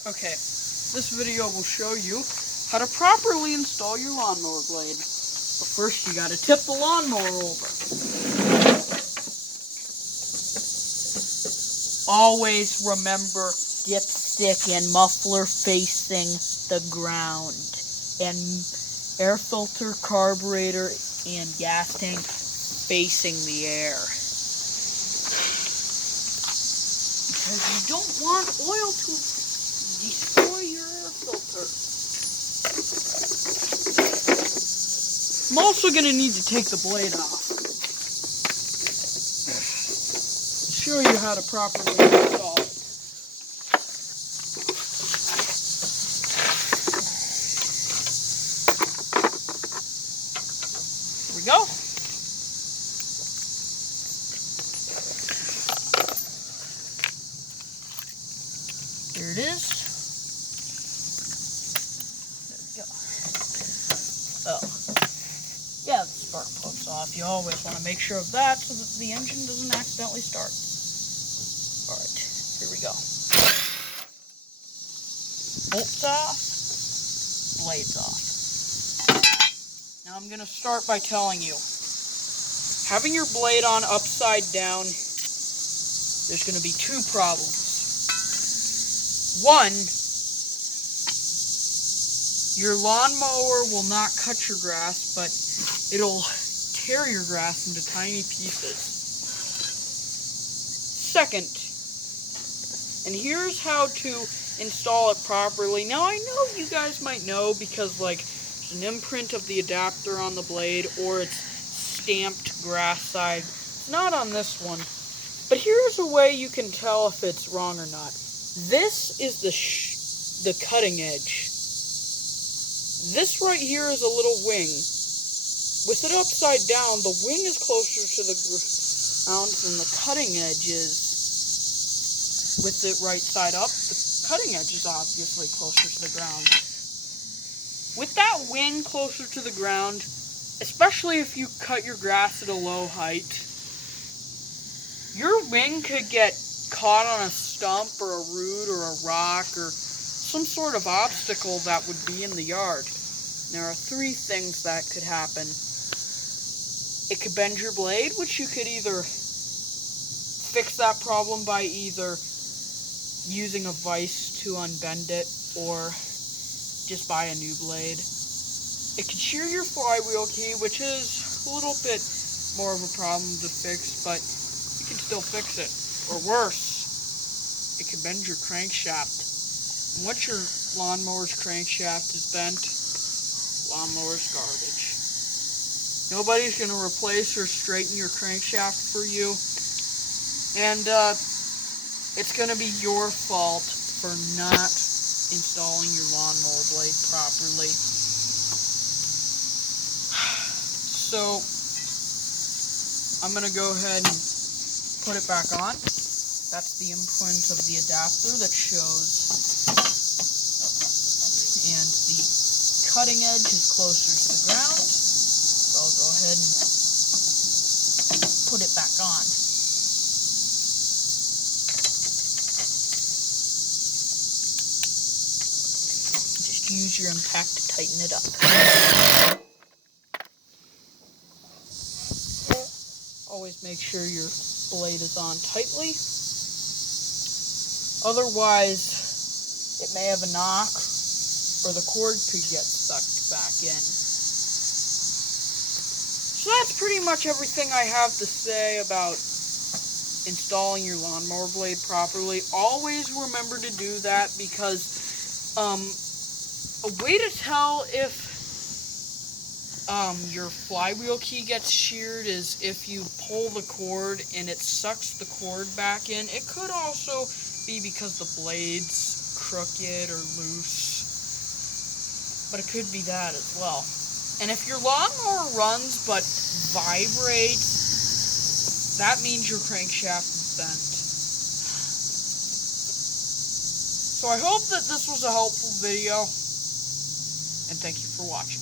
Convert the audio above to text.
Okay, this video will show you how to properly install your lawnmower blade. But first you gotta tip the lawnmower over. Always remember dipstick and muffler facing the ground. And air filter, carburetor, and gas tank facing the air. Because you don't want oil to destroy your air filter. I'm also going to need to take the blade off. Show you how to properly install it. Here we go. There it is. There we go. Oh. Yeah, the spark plug's off. You always want to make sure of that so that the engine doesn't accidentally start. Alright, here we go. Bolts off, blades off. Now I'm going to start by telling you, having your blade on upside down, there's going to be two problems. One, your lawnmower will not cut your grass, but it'll tear your grass into tiny pieces. Second, and here's how to install it properly. Now I know you guys might know because there's an imprint of the adapter on the blade or it's stamped grass side. It's not on this one. But here's a way you can tell if it's wrong or not. This is the cutting edge. This right here is a little wing. With it upside down, the wing is closer to the ground than the cutting edge is. With it right side up, the cutting edge is obviously closer to the ground. With that wing closer to the ground, especially if you cut your grass at a low height, your wing could get caught on a stump or a root or a rock or some sort of obstacle that would be in the yard. There are three things that could happen. It could bend your blade, which you could either fix that problem by either using a vise to unbend it or just buy a new blade. It could shear your flywheel key, which is a little bit more of a problem to fix, but you can still fix it. Or worse, it could bend your crankshaft. And once your lawnmower's crankshaft is bent, lawnmower's garbage. Nobody's going to replace or straighten your crankshaft for you. And it's going to be your fault for not installing your lawnmower blade properly. So, I'm going to go ahead and put it back on. That's the imprint of the adapter that shows. And the cutting edge is closer to the ground. So I'll go ahead and put it back on. Just use your impact to tighten it up. Always make sure your blade is on tightly. Otherwise, it may have a knock or the cord could get sucked back in. So that's pretty much everything I have to say about installing your lawnmower blade properly. Always remember to do that because a way to tell if your flywheel key gets sheared is if you pull the cord and it sucks the cord back in. It could also be because the blade's crooked or loose, but it could be that as well. And if your lawnmower runs but vibrates, that means your crankshaft is bent. So I hope that this was a helpful video, and thank you for watching.